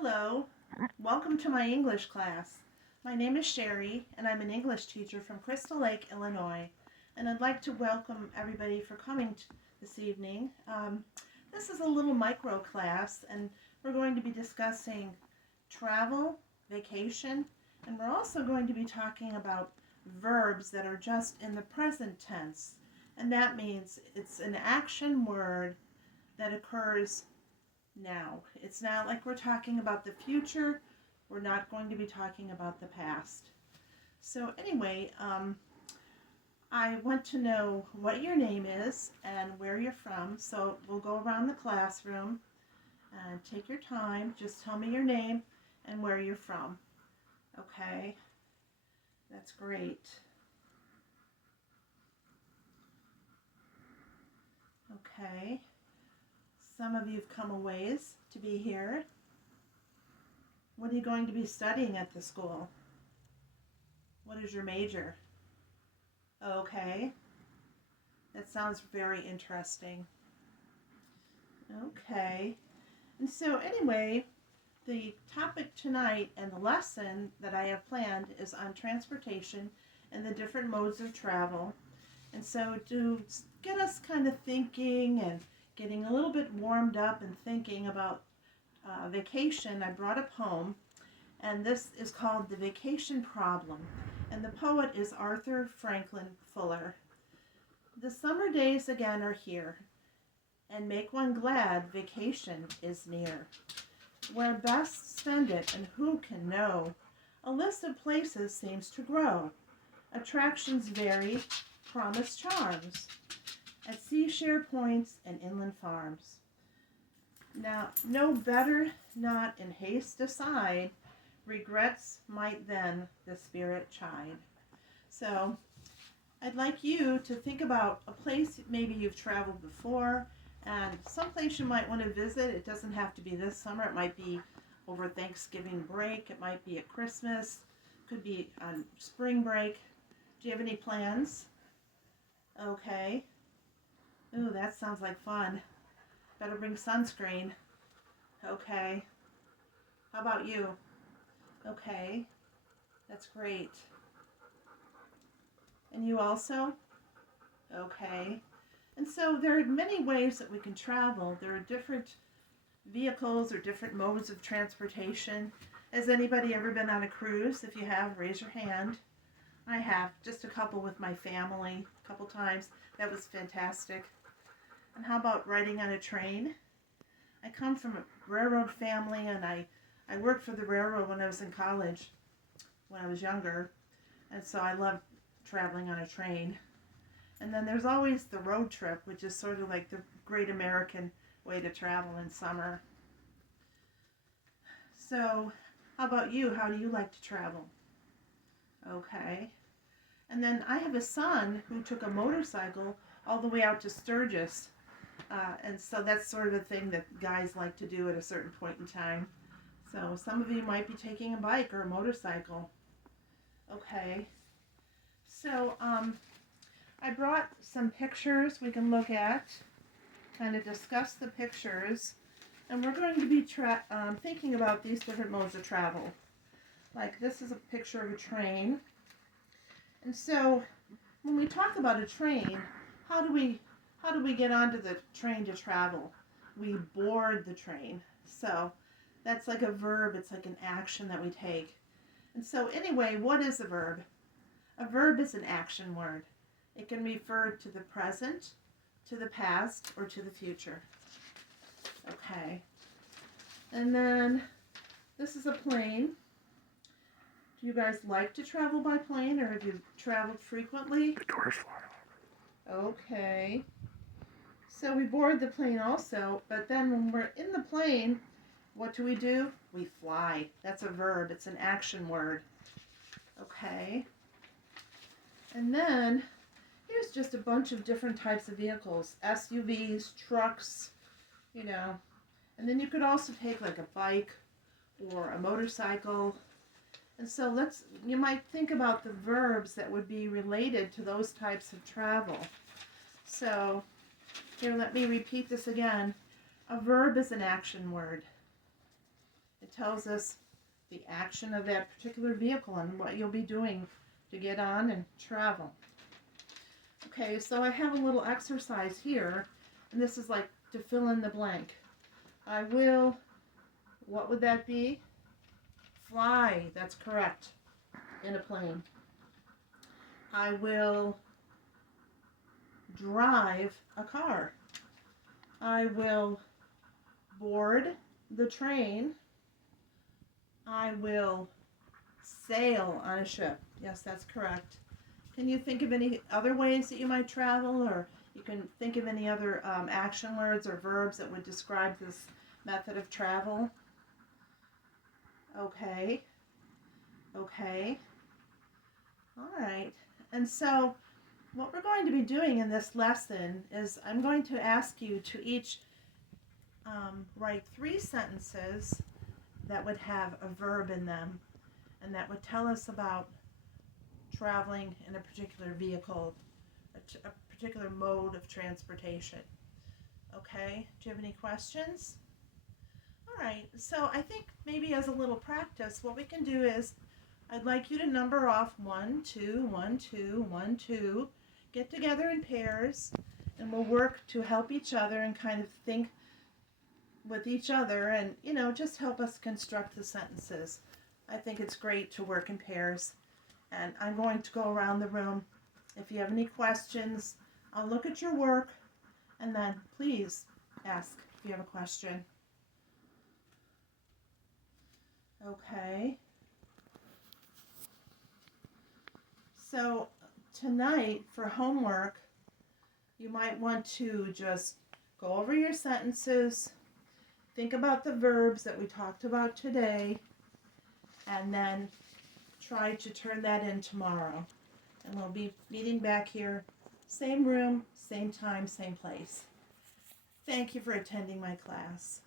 Hello, welcome to my English class. My name is Sherry, and I'm an English teacher from Crystal Lake, Illinois. And I'd like to welcome everybody for coming this evening. This is a little micro class, and we're going to be discussing travel, vacation, and we're also going to be talking about verbs that are just in the present tense. And that means it's an action word that occurs now. It's not like we're talking about the future. We're not going to be talking about the past. So anyway, I want to know what your name is and where you're from. So we'll go around the classroom and take your time. Just tell me your name and where you're from. Okay, that's great. Okay, some of you have come a ways to be here. What are you going to be studying at the school? What is your major? Okay, that sounds very interesting. Okay, and so anyway, the topic tonight and the lesson that I have planned is on transportation and the different modes of travel. And so to get us kind of thinking and getting a little bit warmed up and thinking about vacation, I brought a poem, and this is called The Vacation Problem. And the poet is Arthur Franklin Fuller. The summer days again are here, and make one glad vacation is near. Where best spend it and who can know? A list of places seems to grow. Attractions vary, promise charms, at seashore points and inland farms. Now, no better not in haste decide, regrets might then the spirit chide. So, I'd like you to think about a place maybe you've traveled before and someplace you might want to visit. It doesn't have to be this summer. It might be over Thanksgiving break. It might be at Christmas. It could be on spring break. Do you have any plans? Okay. Ooh, that sounds like fun. Better bring sunscreen. Okay. How about you? Okay. That's great. And you also? Okay. And so there are many ways that we can travel. There are different vehicles or different modes of transportation. Has anybody ever been on a cruise? If you have, raise your hand. I have, just a couple with my family, a couple times. That was fantastic. And how about riding on a train? I come from a railroad family, and I worked for the railroad when I was in college, when I was younger. And so I love traveling on a train. And then there's always the road trip, which is sort of like the great American way to travel in summer. So, how about you? How do you like to travel? Okay. And then I have a son who took a motorcycle all the way out to Sturgis. And so that's sort of a thing that guys like to do at a certain point in time. So some of you might be taking a bike or a motorcycle. Okay. So I brought some pictures we can look at, kind of discuss the pictures, and we're going to be thinking about these different modes of travel. Like this is a picture of a train. And so when we talk about a train, how do we get onto the train to travel? We board the train. So that's like a verb, it's like an action that we take. And so anyway, what is a verb? A verb is an action word. It can refer to the present, to the past, or to the future. Okay. And then this is a plane. Do you guys like to travel by plane, or have you traveled frequently? The door's flying open. Okay. So we board the plane also, but then when we're in the plane, what do? We fly. That's a verb. It's an action word. Okay. And then here's just a bunch of different types of vehicles. SUVs, trucks, you know. And then you could also take like a bike or a motorcycle. And so you might think about the verbs that would be related to those types of travel. So here, let me repeat this again. A verb is an action word. It tells us the action of that particular vehicle and what you'll be doing to get on and travel. Okay, so I have a little exercise here, and this is like to fill in the blank. I will, what would that be? Fly, that's correct, in a plane. I will drive a car. I will board the train. I will sail on a ship. Yes, that's correct. Can you think of any other ways that you might travel, or you can think of any other action words or verbs that would describe this method of travel? Okay. Okay. All right. And so what we're going to be doing in this lesson is I'm going to ask you to each write 3 sentences that would have a verb in them and that would tell us about traveling in a particular vehicle, a particular mode of transportation. Okay, do you have any questions? All right, so I think maybe as a little practice, what we can do is I'd like you to number off 1, 2, 1, 2, 1, 2, get together in pairs, and we'll work to help each other and kind of think with each other and, just help us construct the sentences. I think it's great to work in pairs. And I'm going to go around the room. If you have any questions, I'll look at your work and then please ask if you have a question. Okay. So tonight for homework, you might want to just go over your sentences, think about the verbs that we talked about today, and then try to turn that in tomorrow. And we'll be meeting back here, same room, same time, same place. Thank you for attending my class.